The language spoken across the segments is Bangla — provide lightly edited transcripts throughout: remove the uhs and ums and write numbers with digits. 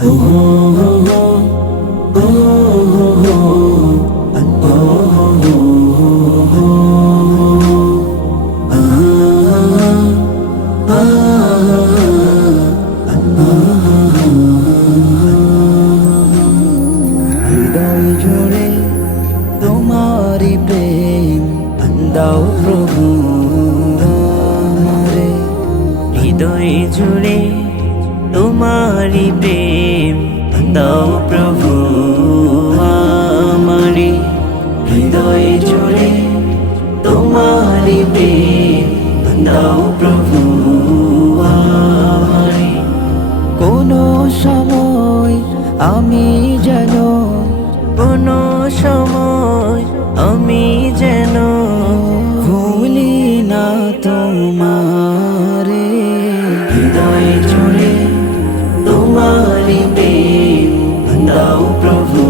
হৃদয় জুড়ে তোমারি প্রেম দাও প্রভু আমারে। হৃদয় জুড়ে তোমারি প্রেম দাও প্রভু আমারে। হৃদয় জুড়ে তোমারি প্রেম দাও প্রভু আমারে। কোনো সময় আমি যেন কোনো সময় আমি যেন ভুলি না তোমারে। হৃদয় জুড়ে তোমারি প্রেম দাও প্রভু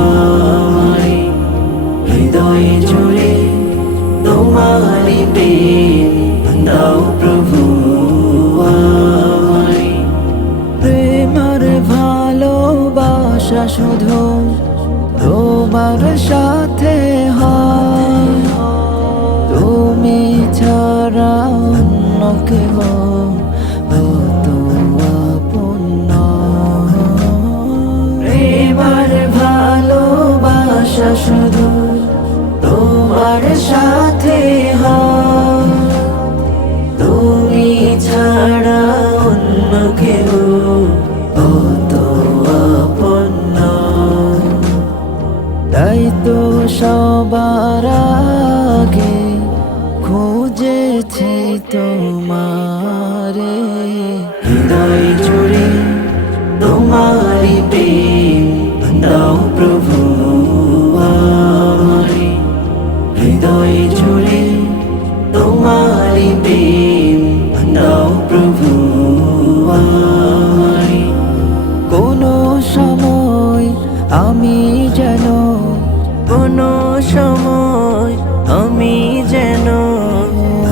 আমারে। হৃদয় জুড়ে তোমারি প্রেম দাও প্রভু আমারে। প্রেমার ভালোবাসা শুধু তোমার সাথে হয়, তুমি ছাড়া অন্য কেহ তো আপন নয়। প্রেমার ভালোবাসা শুধু তোমার সাথে হয়, তুমি ছাড়া অন্য কেহ তো আপন নয়। তাই তো সবার আগে খুঁজেছি তোমারে। হৃদয় জুড়ে তোমারি প্রেম দাও প্রভু আমারে। হৃদয় জুড়ে তোমারি প্রেম দাও প্রভু আমারে। কোনো সময় আমি যেন কোনো সময় আমি যেন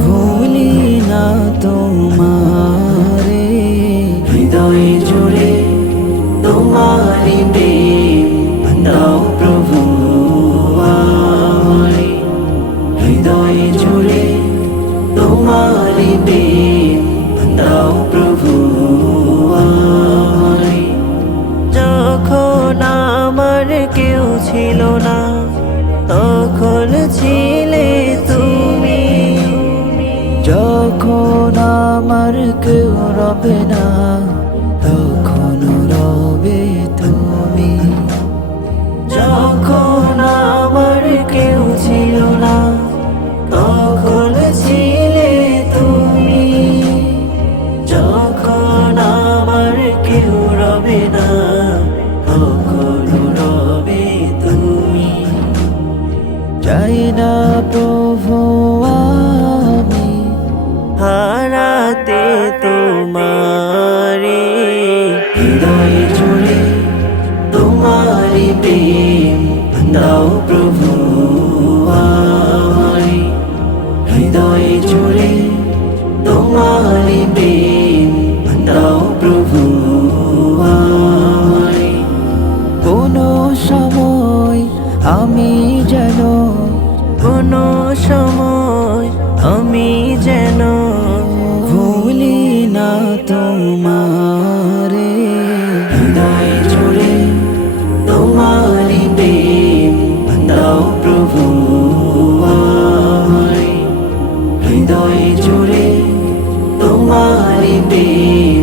ভুলি না তোমারে। হৃদয় জুড়ে তোমারি প্রেম দাও প্রভু আমারে। হৃদয় জুড়ে তোমারি প্রেম দাও প্রভু আমারে। যখন আমার কেউ ছিল না তখন ছিলে তুমি। যখন আমার কেউ রবে না তখন রবে তুমি। যখন আমার কেউ ছিল না তখন ছিলে তুমি। যখন আমার কেউ রবে না তখন রবে তুমি। চাই না প্রভু আমি হারাতে তোমারে। হৃদয় জুড়ে তোমারি প্রেম দাও প্রভু আমারে। হৃদয় জুড়ে তোমারি প্রেম দাও প্রভু আমারে। কোনো সময় আমি যেন কোনো সময় আমি যেন ভুলি না তোমারে। হৃদয় জুড়ে তোমারি প্রেম দাও প্রভু আমারে। হৃদয় জুড়ে তোমারি প্রেম